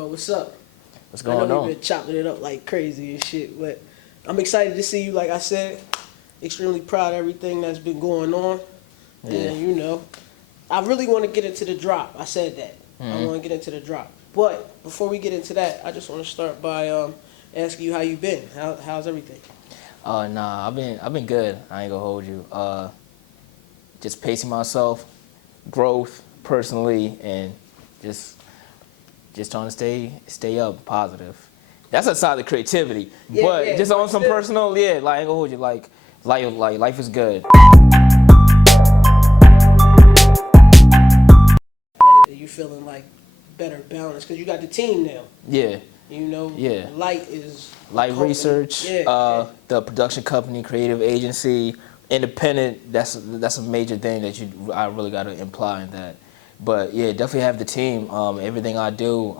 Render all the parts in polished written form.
bro? What's up? What's I going know on? you've been chopping it up like crazy and shit, but I'm excited to see you. Like I said, extremely proud of everything that's been going on. Yeah. And I really want to get into the drop. I said that. I want to get into the drop. But before we get into that, I just want to start by asking you how you been. How's everything? Nah, I've been good. I ain't gonna hold you. Just pacing myself, growth personally, and just trying to stay up, positive. That's a side of creativity. Yeah, but yeah, just but on some still. personal, yeah, like I ain't gonna hold you. Like life is good. You feeling like better balance because you got the team now. Yeah. Yeah. Light is Light company. research, Yeah. the production company, creative agency, independent. That's a major thing that I really got to imply in that. But yeah, definitely have the team. Everything I do,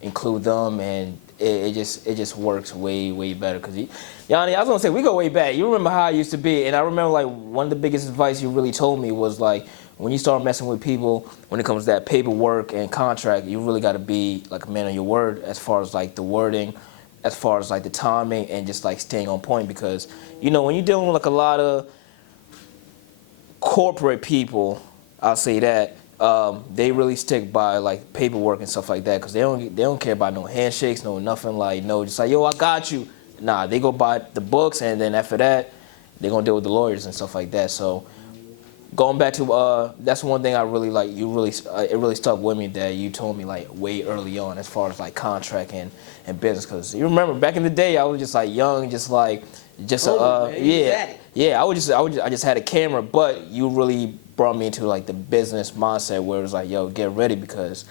include them, and it just works way better. Cause Yanni, I was gonna say we go way back. You remember how I used to be, and I remember like one of the biggest advice you really told me was like when you start messing with people when it comes to that paperwork and contract, you really got to be like a man on your word as far as like the wording, as far as like the timing, and just like staying on point because when you're dealing with like a lot of corporate people, I'll say that they really stick by like paperwork and stuff like that because they don't care about no handshakes, no nothing like no just like yo I got you. Nah, they go by the books and then after that they're gonna deal with the lawyers and stuff like that. So going back to that's one thing I really like. It really stuck with me that you told me like way early on as far as like contract and business. Cause you remember back in the day I was just like young, just like yeah. I just had a camera, but you really brought me into like the business mindset where it was like yo get ready because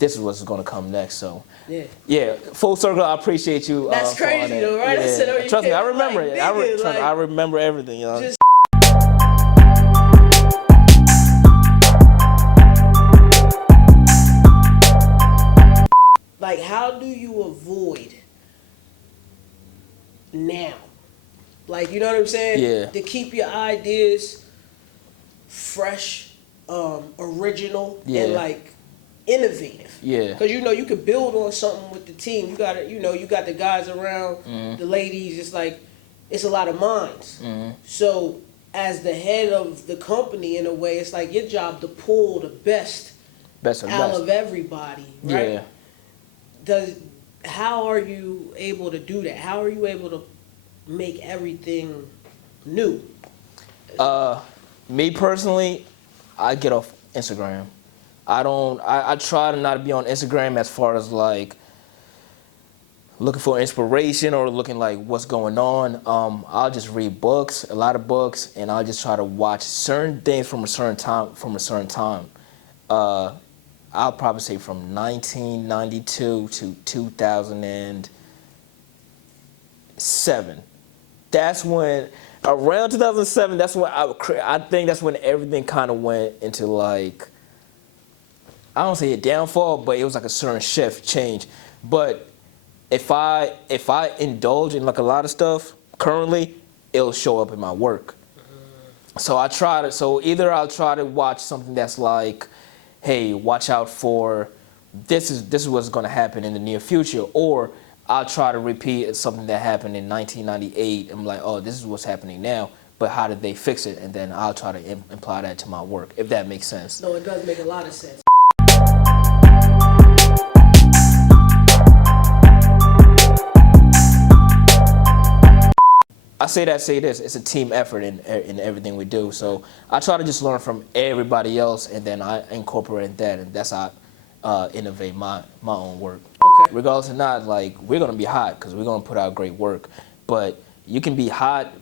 this is what's gonna come next. So yeah, full circle. I appreciate you. That's crazy though, right? Yeah. I said, oh, you Trust me, I came remember like it. nigga, I remember everything, yo. Just like, how do you avoid now? Like, you know what I'm saying? Yeah. To keep your ideas fresh, original, and like innovative. Yeah. Because you could build on something with the team. You got to, you got the guys around, the ladies. It's like it's a lot of minds. So as the head of the company, in a way, it's like your job to pull the best out of everybody, right? Yeah. How are you able to do that? How are you able to make everything new? Me personally, I get off Instagram. I try to not be on Instagram as far as like looking for inspiration or looking like what's going on. I'll just read books, a lot of books, and I'll just try to watch certain things from a certain time. I'll probably say from 1992 to 2007. That's when, around 2007, that's when I think that's when everything kind of went into like, I don't say a downfall, but it was like a certain change. But if I indulge in like a lot of stuff currently, it'll show up in my work. So either I'll try to watch something that's like, hey, watch out for this is what's going to happen in the near future, or I'll try to repeat something that happened in 1998. I'm like, oh, this is what's happening now, but how did they fix it? And then I'll try to imply that to my work, if that makes sense. No, it does make a lot of sense. I say this, it's a team effort in everything we do. So I try to just learn from everybody else, and then I incorporate that, and that's how I innovate my own work. Okay. Regardless or not, like, we're going to be hot because we're going to put out great work. But you can be hot,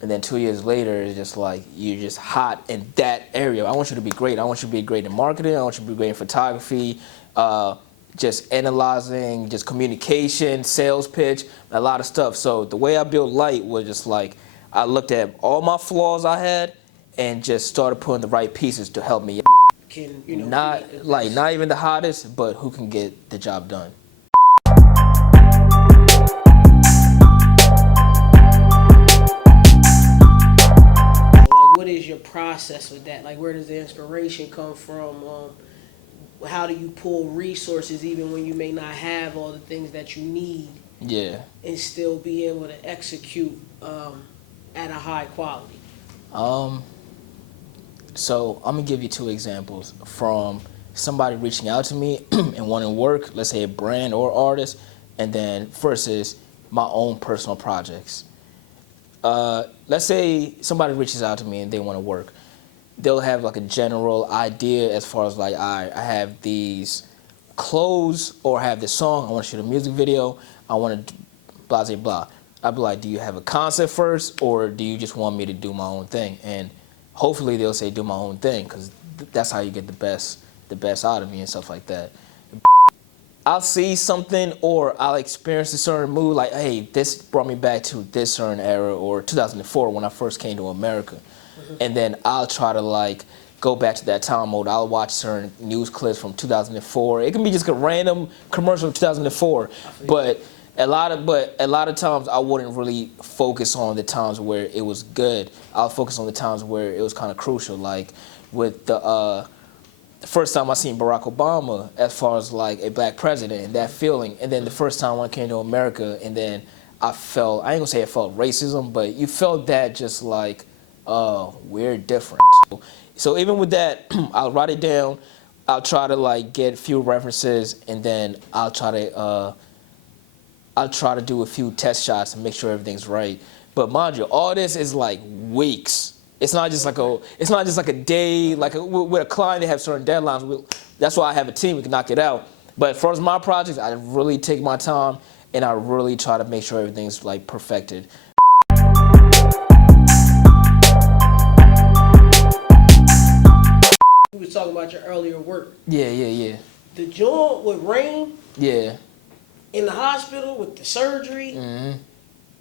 and then 2 years later, it's just like you're just hot in that area. I want you to be great. I want you to be great in marketing. I want you to be great in photography, just analyzing, just communication, sales pitch, a lot of stuff. So the way I built Light was just like, I looked at all my flaws I had and just started putting the right pieces to help me. Not even the hottest, but who can get the job done. What is your process with that? Like, where does the inspiration come from? how do you pull resources even when you may not have all the things that you need, Yeah. and still be able to execute at a high quality? So I'm gonna give you two examples from somebody reaching out to me and wanting work, let's say a brand or artist, and then versus my own personal projects. Let's say somebody reaches out to me and they want to work. They'll have like a general idea as far as like, I have these clothes or I have this song, I want to shoot a music video, I want to blah, blah, blah. I'd be like, do you have a concept first, or do you just want me to do my own thing? And hopefully they'll say do my own thing, because that's how you get the best out of me and stuff like that. I'll see something or I'll experience a certain mood, like, hey, this brought me back to this certain era, or 2004 when I first came to America. And then I'll try to like go back to that time mode. I'll watch certain news clips from 2004. It can be just a random commercial of 2004, but a lot of times I wouldn't really focus on the times where it was good. I'll focus on the times where it was kind of crucial, like with the first time I seen Barack Obama as far as like a black president and that feeling, and then the first time when I came to America, and then I felt, I ain't gonna say I felt racism, but you felt that just like, we're different. So even with that, I'll write it down. I'll try to like get a few references, and then I'll try to do a few test shots and make sure everything's right. But mind you, all this is like weeks. It's not just like a day. Like with a client, they have certain deadlines. That's why I have a team. We can knock it out. But as far as my projects, I really take my time and I really try to make sure everything's like perfected. We was talking about your earlier work. Yeah. The joint with Rain. Yeah. In the hospital with the surgery. Mm-hmm.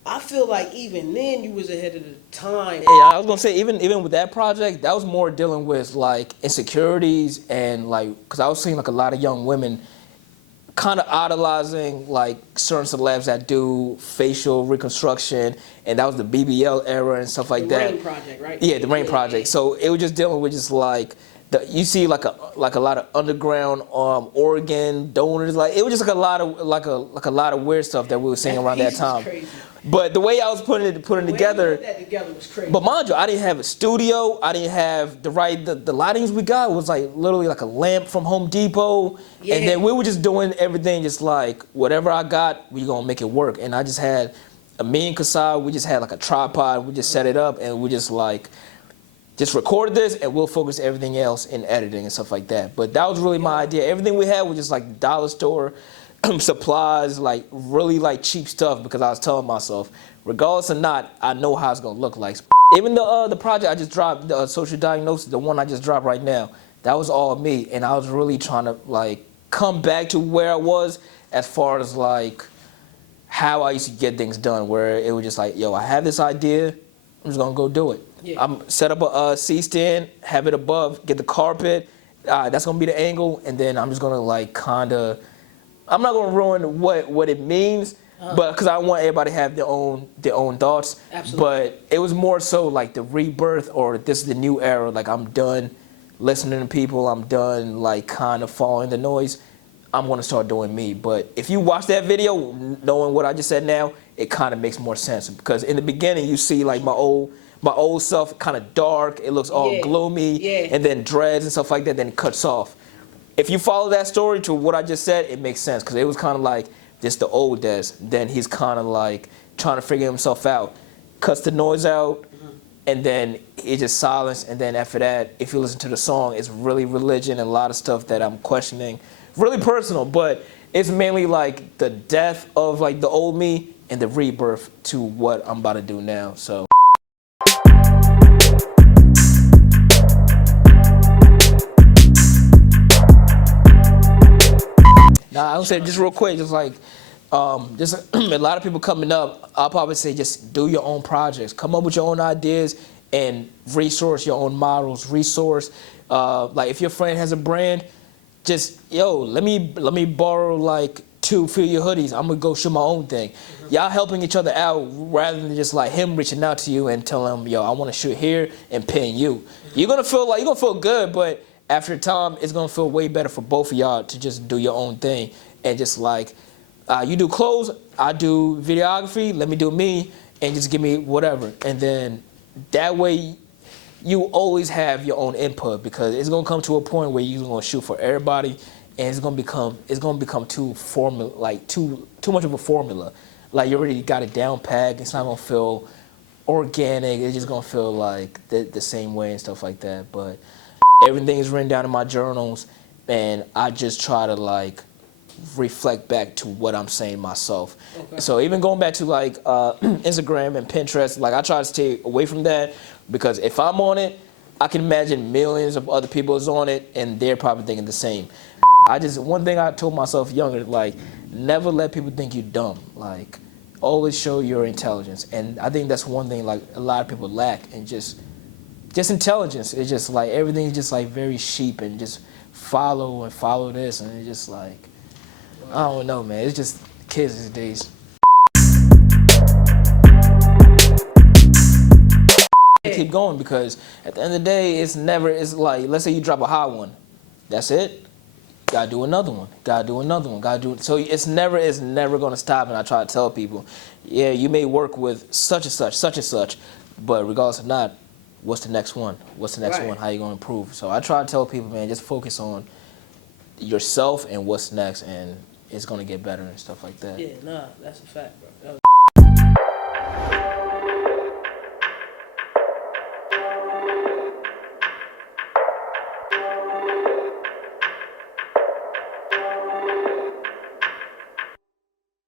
I feel like even then you was ahead of the time. Yeah, I was gonna say even with that project, that was more dealing with like insecurities and like, cause I was seeing like a lot of young women kind of idolizing like certain celebs that do facial reconstruction, and that was the BBL era and stuff like that. The Rain Project, right? Yeah, the Rain Project. So it was just dealing with just like you see like a lot of underground organ donors. Like it was just like a lot of weird stuff that we were seeing around that time. Crazy. But the way I was putting it together, that together was crazy. but mind you, I didn't have a studio. I didn't have the lightings we got was like literally like a lamp from Home Depot. Yeah. And then we were just doing everything just like whatever I got, we gonna make it work. And I just had me and Kasai, we just had like a tripod. We just set it up and we just recorded this, and we'll focus everything else in editing and stuff like that. But that was really my idea. Everything we had was just like dollar store supplies, like really like cheap stuff, because I was telling myself, regardless or not, I know how it's gonna look like. Even the project I just dropped, the social diagnosis, the one I just dropped right now, that was all me, and I was really trying to like come back to where I was as far as like how I used to get things done, where it was just like, yo, I have this idea, I'm just gonna go do it. Yeah. I'm set up a C-stand, have it above, get the carpet, that's gonna be the angle, and then I'm just gonna like kinda, I'm not gonna ruin what it means, but because I want everybody to have their own thoughts. Absolutely. But it was more so like the rebirth, or this is the new era. Like I'm done listening to people. I'm done like kind of following the noise. I'm gonna start doing me. But if you watch that video, knowing what I just said now, it kind of makes more sense, because in the beginning you see like my old self, kind of dark. It looks all gloomy, and then dreads and stuff like that. Then it cuts off. If you follow that story to what I just said, it makes sense, because it was kind of like just the old Des. Then he's kind of like trying to figure himself out, cuts the noise out, and then it's just silence. And then after that, if you listen to the song, it's really religion and a lot of stuff that I'm questioning, really personal. But it's mainly like the death of like the old me and the rebirth to what I'm about to do now. So. Now, I would say just real quick, just like, just a lot of people coming up, I'll probably say just do your own projects. Come up with your own ideas and resource your own models. Like if your friend has a brand, just, yo, let me borrow like 2 for your hoodies. I'm gonna go shoot my own thing. Y'all helping each other out rather than just like him reaching out to you and telling him, yo, I wanna shoot here and paying you. You're gonna feel good, but after time, it's gonna feel way better for both of y'all to just do your own thing and just like, you do clothes, I do videography. Let me do me, and just give me whatever. And then that way, you always have your own input because it's gonna come to a point where you're gonna shoot for everybody, and it's gonna become too formula, like too much of a formula. Like you already got it down packed. It's not gonna feel organic. It's just gonna feel like the same way and stuff like that. But everything is written down in my journals, and I just try to like reflect back to what I'm saying myself. Okay. So even going back to like Instagram and Pinterest, like I try to stay away from that because if I'm on it, I can imagine millions of other people is on it and they're probably thinking the same. One thing I told myself younger, like never let people think you dumb. Like always show your intelligence. And I think that's one thing like a lot of people lack, and just intelligence. It's just like everything's just like very sheep and just follow this, and it's just like, I don't know, man. It's just kids these days. Keep going because at the end of the day, it's like, let's say you drop a high one. That's it. Gotta do another one. So it's never gonna stop. And I try to tell people, yeah, you may work with such and such, but regardless of not, what's the next one? What's the next one? How you gonna improve? So I try to tell people, man, just focus on yourself and what's next, and it's gonna get better and stuff like that. Yeah, nah, that's a fact, bro.